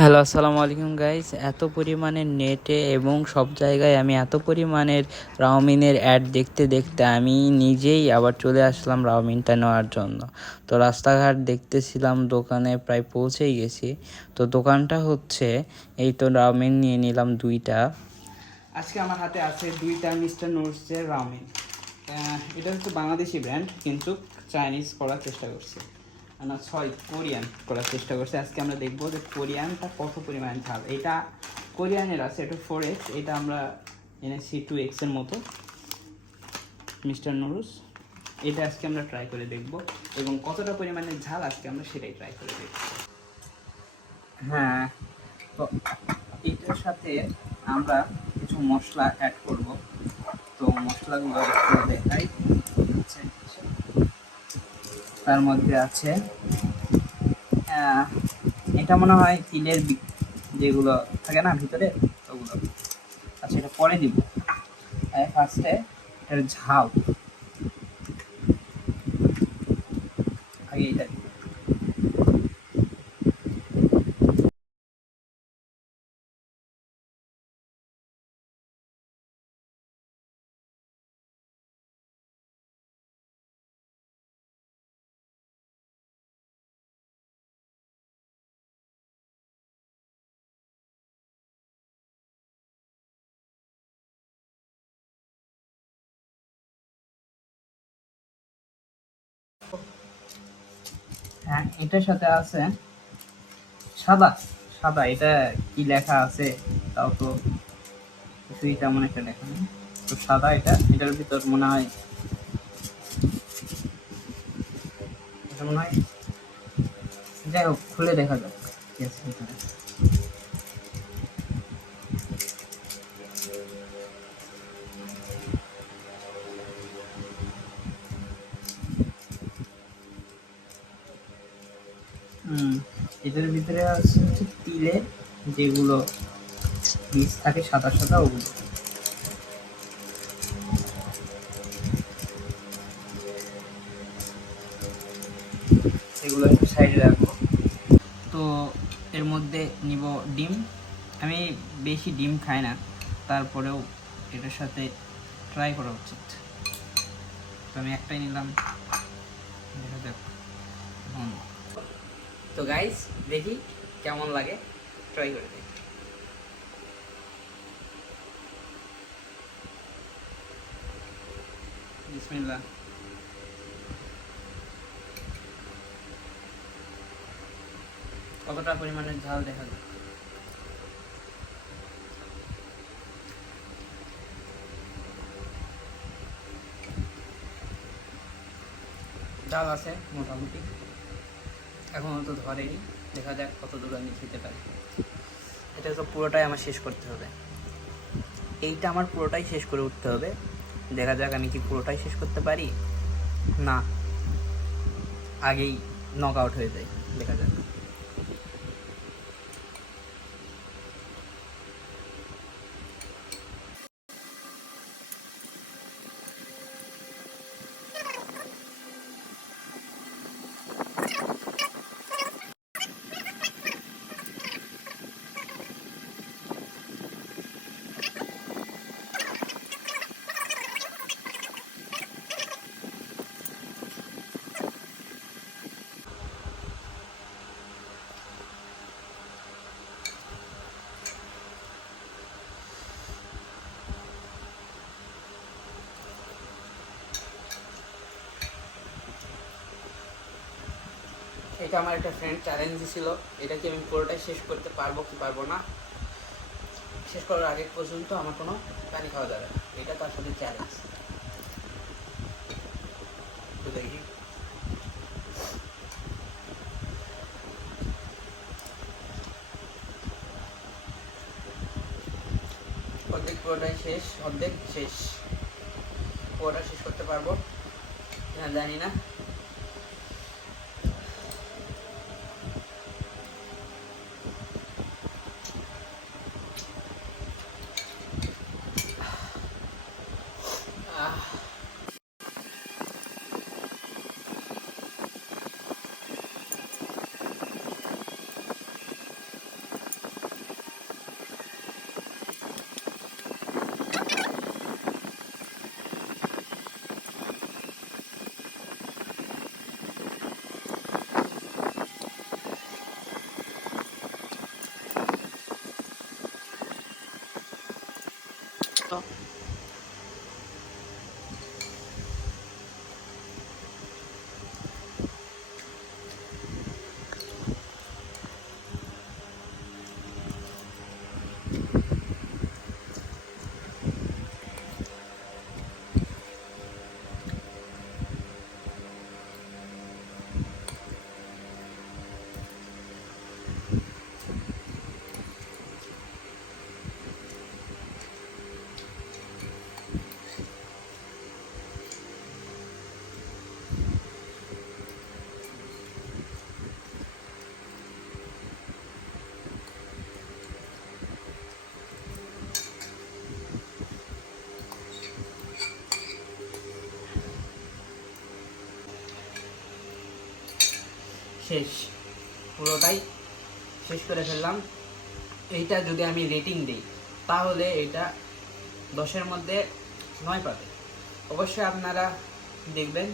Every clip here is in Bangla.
হ্যালো, আসসালামু আলাইকুম গাইস। এত পরিমাণের নেটে এবং সব জায়গায় আমি এত পরিমাণের রাওমিনের অ্যাড দেখতে দেখতে আমি নিজেই আবার চলে আসলাম রাওমিনটা নেওয়ার জন্য। তো রাস্তাঘাট দেখতেছিলাম, দোকানে প্রায় পৌঁছেই গেছি। তো দোকানটা হচ্ছে এই, তো রাওমিন নিয়ে নিলাম দুইটা। আজকে আমার হাতে আছে দুইটা মিস্টার নুডলসের রাওমিন। এটা হচ্ছে বাংলাদেশি ব্র্যান্ড, কিন্তু চাইনিজ করার চেষ্টা করছে, না সরি কোরিয়ান করার চেষ্টা করছে। আজকে আমরা দেখবো যে কোরিয়ানটা কত পরিমাণ ঝাল। এটা কোরিয়ানের আছে, এটা 4X, এটা আমরা এনেছি 2X-এর মতো মিস্টার নুডলস। এটা আজকে আমরা ট্রাই করে দেখব এবং কতটা পরিমাণে ঝাল আজকে আমরা সেটাই ট্রাই করে দেখব। হ্যাঁ, তো এটার সাথে আমরা কিছু মশলা অ্যাড করব। তো মশলাগুলো একটু দেখাই। তার মধ্যে আছে এটা মনে হয় তিলের যেগুলো থাকে না ভিতরে, ওগুলো। আচ্ছা, এটা পরে দিব। ফার্স্টে এটার ঝাল আগে এটা দিব। হ্যাঁ, এটার সাথে আছে সাদা সাদা, এটা কি লেখা আছে তাও তো কিছুই তেমন একটা লেখা নেই। তো সাদা, এটার ভিতর মনে হয়, এটা মনে হয়, যাই হোক খুলে দেখা যাক কি আছে ভিতরে। এটার ভিতরে আছে হচ্ছে তিলের যেগুলো বীজ থাকে সাদা সাদা, ওগুলো। এগুলো একটু সাইডে রাখবো। তো এর মধ্যে নিব ডিম। আমি বেশি ডিম খাই না, তারপরেও এটার সাথে ট্রাই করা উচিত। তো আমি একটাই নিলাম, দেখা যাক। তো গাইস, দেখি কেমন লাগে, ট্রাই করে দেখি। বিসমিল্লাহ। কতটা পরিমাণের ঝাল দেখা যায়। ঝাল আছে মোটামুটি, এখনও তো ধরেনি, দেখা যাক কত দূর আমি খেতে পারি। এটা তো পুরোটাই আমার শেষ করতে হবে, এইটা আমার পুরোটাই শেষ করে উঠতে হবে। দেখা যাক আমি কি পুরোটাই শেষ করতে পারি, না আগেই নক আউট হয়ে যায়, দেখা যাক। এটা আমার একটা ফ্রেন্ড চ্যালেঞ্জ দিছিল, এটা কি আমি পুরোটাই শেষ করতে পারবো কি পারবো না। শেষ করার আগে পর্যন্ত আমার কোনো পানি খাওয়া যাবে না, এটা তার সাথে চ্যালেঞ্জ। তো দেখি। অর্ধেক পুরোটাই শেষ, অর্ধেক শেষ। পুরোটা শেষ করতে পারবো না জানি না। শেষ, পুরোটাই শেষ করে ফেললাম। এইটা যদি আমি রেটিং দিই তাহলে এটা 10-এর মধ্যে 9 পাবে। অবশ্যই আপনারা দেখবেন,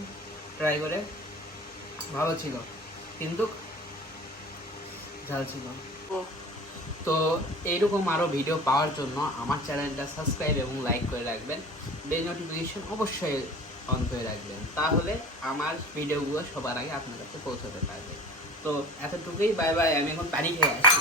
ট্রাই করে। ভালো ছিল কিন্তু ঝাল ছিল। তো এইরকম আরও ভিডিও পাওয়ার জন্য আমার চ্যানেলটা সাবস্ক্রাইব এবং লাইক করে রাখবেন, বেল নোটিফিকেশন অবশ্যই অন করে রাখবেন, তাহলে আমার ভিডিওগুলো সবার আগে আপনার কাছে পৌঁছাতে পারবে। তো এতটুকুই, বাই বাই। আমি এখন পানি খেয়ে আসি।